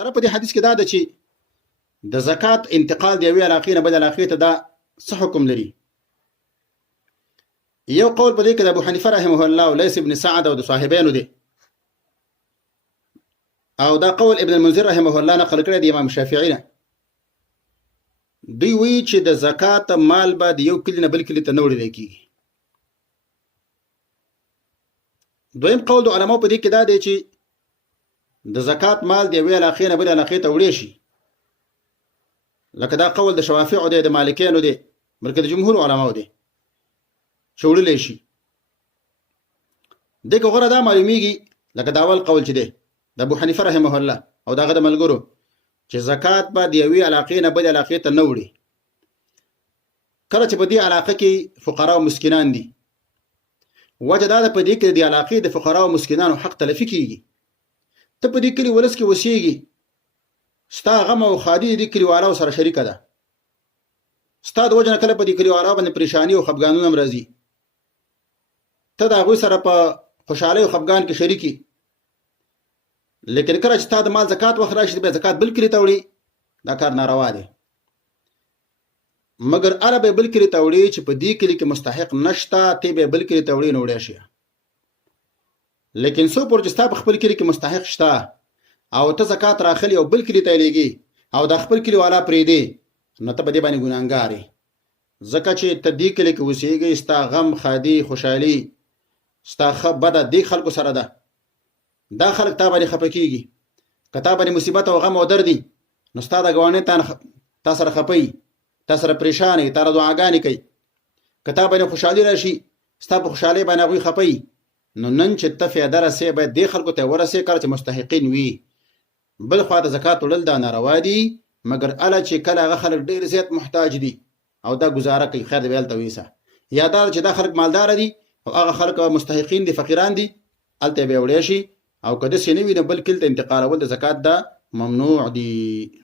سره په دې حدیث کې دا ده چې د زکات انتقال د یوې علاقې نه بل علاقې ته دا څه حکم لري؟ یو قول په دې کې د ابو حنیفه رحمه الله او لیث ابن سعد او د صاحبانو دی، او دا قول ابن المنذر رحمه الله نقل کړی دی امام شافعی نه. دوی وی چې د زکات مال به د یو کلی نه بل کلی ته نه وړل کیږي. دویم قول د علماو په دې کې دا دی چې د زکات مال د یوې علاقې نه بل علاقې ته وړي شي، لکه دا قول د شوافیعو دی، د مالکیانو دی، بلکې د جمهور علماو دی چې وړلی شي. دغه غره دا معلومیږي لکه دا اول قول چې دی د ابو حنیفه رحمه الله او دغه د ملګرو چې زکات به د یوې علاقې نه بل علاقې ته نه وړي، کله چې په دې علاقه کې فقرا او مسکینان دي. وجه دا ده په دې کې د علاقې د فقرا او مسکینانو حق تلفي کیږي. ته په دې کلی ولس کې اوسېږي، ستا غم او خادي دې کلیوالو سره شریکه ده، ستا د وجه نه کله په دې کلیوالو باندې پریشانی او خفګانونه هم راځي، ته د هغوی سره په خوشحالۍ او خفګان کې شریکي. لیکن کله چې تا د مال زکات وخت راشي به زکات بل کلی ته وړي، دا کار ناروا دی. مګر اره به بل کلی ته وړي چې په دې کلی کې مستحق نشته، ته به بل کلی ته وړي نه وړی شي. لیکن سو پر چې ستا په خپل کلی کې مستحق شته او ته زکات راخلی او بل کلی ته لېږي او د خپل کلی والا پرېږدي، نو ته په دې باندې ګناهګار یې. ځکه چې ته دې کلی کې اوسېږي، ستا غم خادي خوشحالي ستا ښه بده دې خلکو سره ده، دا خلک تا باندې خفه کېږي. که تا باندې مصیبت او غم او درد دي نو ستا د ګاونډي تا سره خفه وي، تا سره پریشان وي، تا سره دعاګانې کوي. که تا باندې خوشحالي راشي ستا په خوشحالۍ باندې هغوی خفه وي، نو نن چې ته فایده رسې باید دې خلکو ته ورسې کله چې مستحقین وي. بل خوا د زکات وړل دا ناروا دي، مګر اله چې کله هغه خلک ډېر زیات محتاج دي او دا گزاره کوي، خیر دې به هلته ویسه. یا دا چې دا خلک مالدار دي او هغه خلک مستحقین دي فقیران دي، هلته به یې وړی شي. او که داسې نه وي نو بل کلي ته انتقالول د زکات دا ممنوع دي.